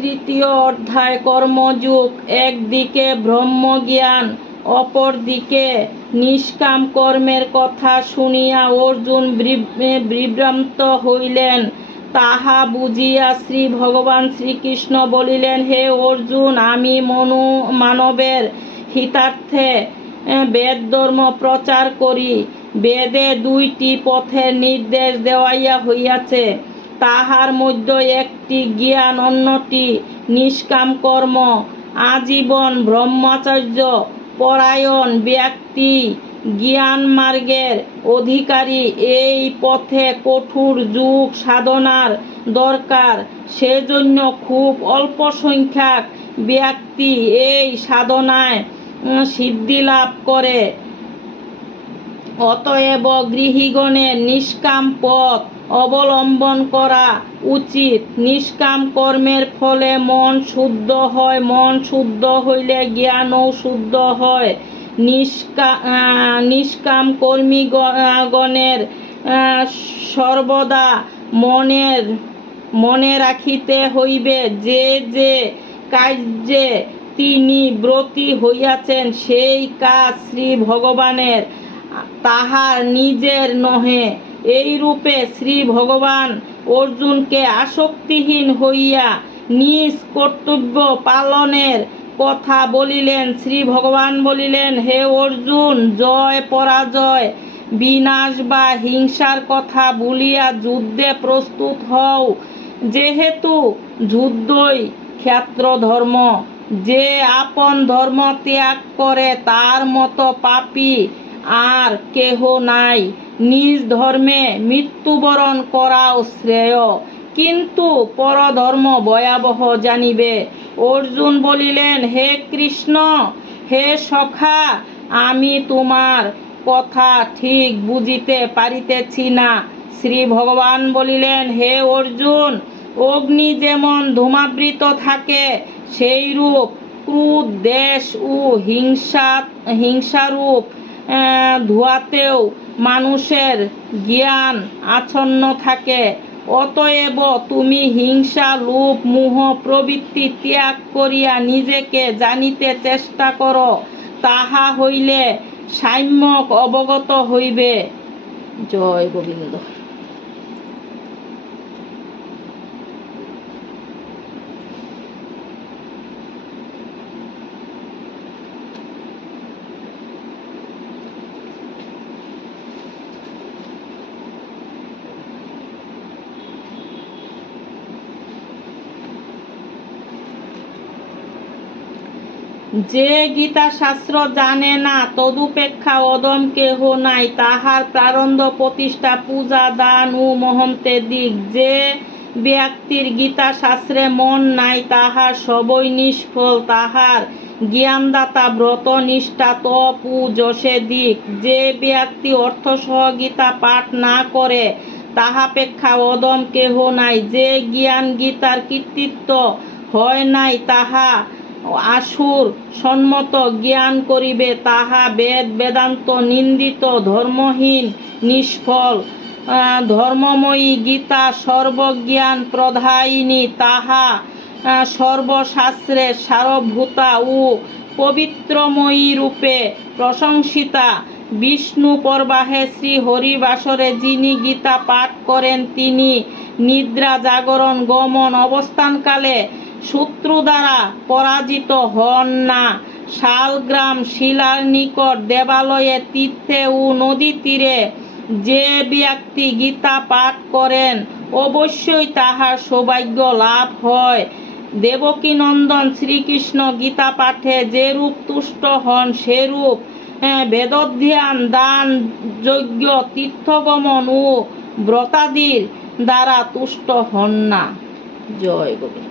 তৃতীয় অধ্যায় কর্মযোগ। একদিকে ব্রহ্মজ্ঞান, অপরদিকে নিষ্কাম কর্মের কথা শুনিয়া অর্জুন বিভ্রান্ত হইলেন। তাহা বুঝিয়া শ্রী ভগবান শ্রীকৃষ্ণ বলিলেন, হে অর্জুন, আমি মানবের হিতার্থে বেদ ধর্ম প্রচার করি। বেদে দুইটি পথের নির্দেশ দেওয়া হইয়াছে, তাহার মধ্যে একটি জ্ঞান, অন্যটি নিষ্কাম কর্ম। আজীবন ব্রহ্মচর্য পরায়ণ ব্যক্তি জ্ঞান মার্গের অধিকারী। এই পথে কঠোর যোগ সাধনার দরকার, সেজন্য খুব অল্প সংখ্যক ব্যক্তি এই সাধনায় সিদ্ধিলাভ করে। অতএব গৃহীগণের নিষ্কাম পথ অবলম্বন করা উচিত। নিষ্কাম কর্মের ফলে মন শুদ্ধ হয়, মন শুদ্ধ হইলে জ্ঞানও শুদ্ধ হয়। নিষ্কাম কর্মীগণের সর্বদা মনে রাখিতে হইবে যে যে কার্যে তিনি ব্রতী হইয়াছেন, সেই কাজ শ্রী ভগবানের, তাহার নিজের নহে। এইরূপে শ্রী ভগবান অর্জুনকে আসক্তিহীন হইয়া নিজ কর্তব্য পালনের কথা বলিলেন। শ্রী ভগবান বলিলেন, হে অর্জুন, জয় পরাজয়, বিনাশ বা হিংসার কথা ভুলিয়া যুদ্ধে প্রস্তুত হও। যেহেতু যুদ্ধই ক্ষেত্রধর্ম, যে আপন ধর্ম ত্যাগ করে তার মতো পাপী আর কেহ নাই। নিজ ধর্মে মৃত্যুবরণ করাও শ্রেয়, কিন্তু পরধর্ম ভয়াবহ জানিবে। অর্জুন বলিলেন, হে কৃষ্ণ, হে সখা, আমি তোমার কথা ঠিক বুঝিতে পারিতেছি না। শ্রী ভগবান বলিলেন, হে অর্জুন, অগ্নি যেমন ধূমাবৃত থাকে, সেইরূপ ক্রোধ, দ্বেষ ও হিংসারূপ ধোঁয়াতেও মানুষের জ্ঞান আচ্ছন্ন থাকে। অতএব তুমি হিংসা, লোভ, মোহ প্রভৃতি ত্যাগ করিয়া নিজেকে জানিতে চেষ্টা কর। তাহা হইলে সম্যক অবগত হইবে। জয় গোবিন্দ। যে গীতা শাস্ত্র জানে না, তদুপেক্ষা অদম কেহ নাই। তাহার প্রারব্ধ, প্রতিষ্ঠা, পূজা, দান ও মহন্তেদিক। যে ব্যক্তির গীতা শাস্ত্রে মন নাই, তাহার সবই নিষ্ফল। তাহার জ্ঞানদাতা ব্রত, নিষ্ঠা, তপ ও যশেদিক। যে ব্যক্তি অর্থসহ গীতা পাঠ না করে, তাহাপেক্ষা অদম কেহ নাই। যে জ্ঞান গীতার কর্তৃত্ব হয় নাই, তাহা আসুর সম্মত জ্ঞান করিবে, তাহা বেদ বেদান্ত নিন্দিত, ধর্মহীন, নিষ্ফল। ধর্মময়ী গীতা সর্বজ্ঞান প্রদায়িনী। তাহা সর্বশাস্ত্রের সারভূতা ও পবিত্রময়ী রূপে প্রশংসিতা। বিষ্ণু প্রবাহে শ্রী হরিবাসরে যিনি গীতা পাঠ করেন, তিনি নিদ্রা, জাগরণ, গমন অবস্থানকালে শত্রু দ্বারা পরাজিত হন না। শালগ্রাম, শিলার নিকট, দেবালয়ে, তীর্থে ও নদী তীরে যে ব্যক্তি গীতা পাঠ করেন, অবশ্যই তাহার সৌভাগ্য লাভ হয়। দেবকীনন্দন শ্রীকৃষ্ণ গীতা পাঠে যেরূপ তুষ্ট হন, সেরূপ বেদধ্যান, দান, যজ্ঞ, তীর্থগমন ও ব্রতাদির দ্বারা তুষ্ট হন না। জয় গোবিন্দ।